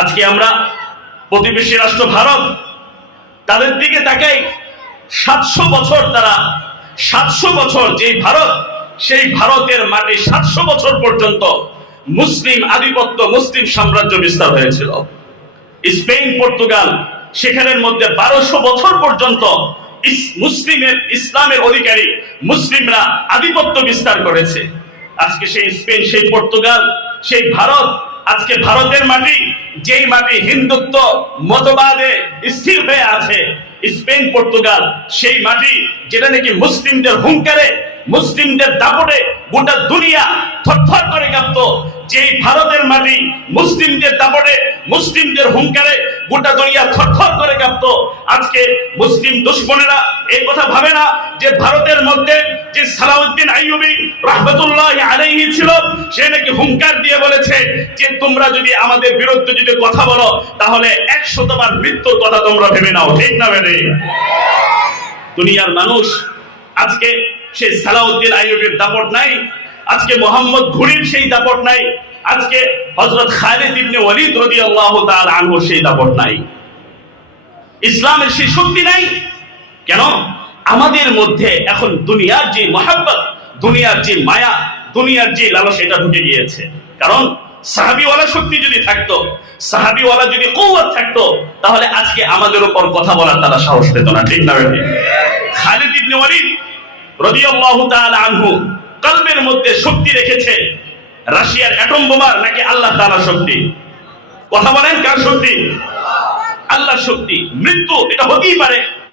আজকে আমরা প্রতিবেশী রাষ্ট্র ভারত, তাদের দিকে তাকাই। 700 বছর তারা 700 বছর যে ভারত, সেই ভারতের মাটি 700 বছর পর্যন্ত মুসলিম আধিপত্য, মুসলিম সাম্রাজ্য বিস্তার হয়েছিল। স্পেন, পর্তুগাল, সেখানের মধ্যে 1200 বছর পর্যন্ত ইসলামের অধিকারী মুসলিমরা আধিপত্য বিস্তার করেছে। আজকে সেই স্পেন, সেই পর্তুগাল, সেই ভারত, আজকে ভারতের মাটি, যেই মাটি হিন্দুত্ব মতবাদে স্থির হয়ে আছে, স্পেন, পর্তুগাল, সেই মাটি যেটা নাকি মুসলিমদের হুঙ্কারে, মুসলিমদের দাপটে গোটা দুনিয়া থরথর করে কাঁপত, যেই ভারতের মাটি মুসলিমদের দাপটে, মুসলিমদের হুঙ্কারে গোটা দুনিয়া থরথর করে কাঁপত। আজকে মুসলিম দুশমনেরা এই কথা ভাবে না যে ভারতের মধ্যে যে সালাউদ্দিন আইয়ুবী রাহমাতুল্লাহ আলাইহি ছিল, সে নাকি হুঙ্কার দিয়ে বলেছে যে তোমরা যদি আমাদের বিরুদ্ধে যদি কথা বলো তাহলে 100 বার মৃত্যুর কথা তোমরা ভেবে নাও। ঠিক না বেরে? দুনিয়ার মানুষ আজকে সেই সালাউদ্দিন আইয়ুবীর দাপট নাই, আজকে মোহাম্মদ ঘুরির সেই দাপট নাই, আজকে হযরত খালিদ ইবনে ওয়ালিদ রাদিয়াল্লাহু তাআলা আনহু সেই দাপট নাই, ইসলামের সেই শক্তি নাই। কেন? আমাদের মধ্যে এখন দুনিয়ার যে মহব্বত, দুনিয়ার যে মায়া, দুনিয়ার যে লালস, এটা ঢুকে গিয়েছে। কারণ সাহাবীওয়ালা শক্তি যদি থাকতো, সাহাবীওয়ালা যদি কুওয়াত থাকতো, তাহলে আজকে আমাদের উপর কথা বলার তারা সাহস পেত না। ঠিক না? খালিদ ইবনে ওয়ালিদ রাদিয়াল্লাহু তাআলা আনহু কলবের মধ্যে শক্তি রেখেছে রাশিয়ার অ্যাটম বোমার নাকি আল্লাহ তাআলার শক্তি? কথা বলেন, কার শক্তি? আল্লাহর শক্তি। মৃত্যু এটা হতেই পারে,